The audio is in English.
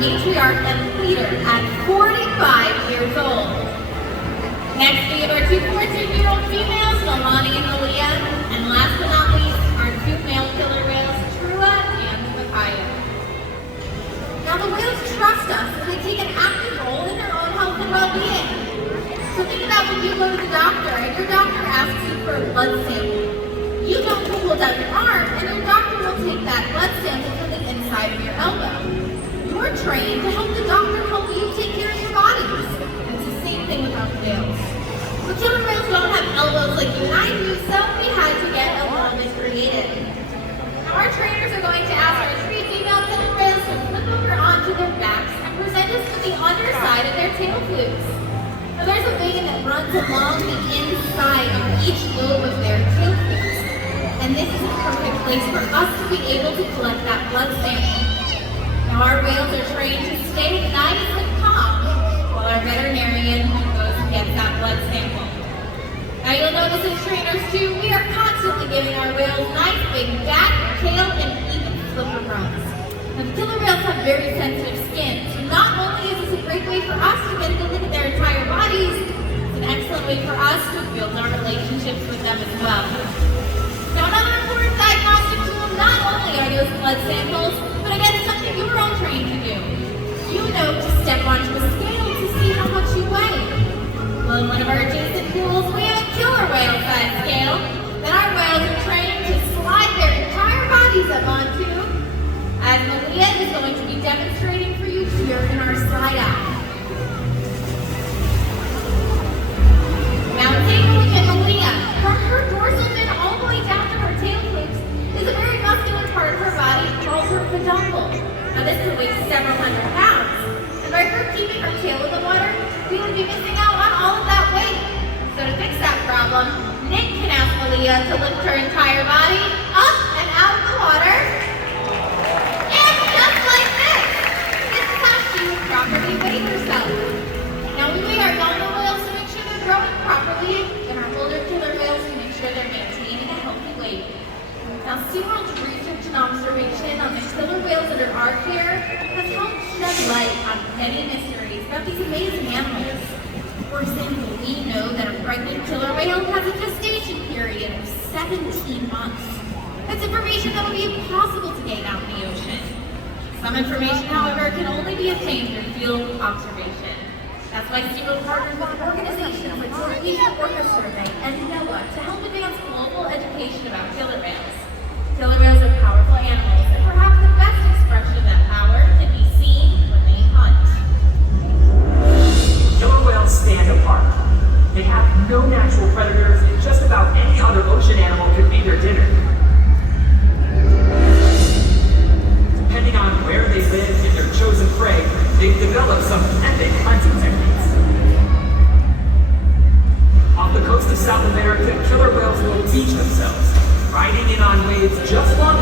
matriarch and leader at 45 years old. Next, we have our two 14-year-old females, Milani and Malia, and last but not least, our two male killer whales, Trua and Micaiah. Now, the whales trust us, and they take an active role in their own health and well-being. So think about when you go to the doctor, and your doctor asks you for a blood sample. You don't hold out your arm, and your doctor will take that blood sample from the inside of your elbow. You're trained to help the doctor help you take care of your bodies. It's the same thing with our whales. But killer whales don't have elbows like you and I do, so we had to get a helmet created. Now our trainers are going to ask our three female killer whales to flip over onto their backs and present us with the underside of their tail flukes. Now there's a vein that runs along the inside of each lobe of their tail flukes. And this is the perfect place for us to be able to collect that blood sample. Now our whales are trained to stay nice and calm while our veterinarian goes and gets that blood sample. Now you'll notice as trainers too, we are constantly giving our whales nice big back, tail, and even flipper rubs. Now the killer whales have very sensitive skin, so not only is this a great way for us to get a good look at their entire bodies, it's an excellent way for us to build our relationships with them as well. Now another important diagnostic tool, not only are those blood samples, but again, it's something you were all trained to do. You know to step onto a scale to see how much you weigh. Well, in one of our adjacent pools, we have a killer whale size scale that our whales are trained to slide their entire bodies up onto, as Malia is going to be demonstrating for you here in our slide out. Now take a look at Malia. From her dorsal fin all the way down to her tail flukes is a very muscular part of her body called her peduncle. Now this can weigh several hundred pounds. And by her keeping her tail in the water, we would be missing out on all of that weight. So to fix that problem, Nick can ask Malia to lift her entire body up and out of the water. And just like this, this is how she would properly weigh herself. Now we weigh our younger whales to make sure they're growing properly, and our older killer whales to make sure they're maintaining a healthy weight. Now SeaWorld's research and observation on the killer whales under our care has helped shed light on many mysteries about these amazing animals. For example, we know that a pregnant killer whale has a gestation period of 17 months. That's information that would be impossible to gain out in the ocean. Some information, however, can only be obtained through field observation. That's why SeaWorld partnered with organizations like Orcas and NOAA to help advance global education about killer whales. Killer whales are powerful animals, and perhaps the best expression of that power can be seen when they hunt. Killer whales stand apart. They have no natural predators, and just about any other ocean animal could be their dinner. Depending on where they live and their chosen prey, they've developed some epic hunting techniques. Off the coast of South America, killer whales will teach themselves, riding in on waves just long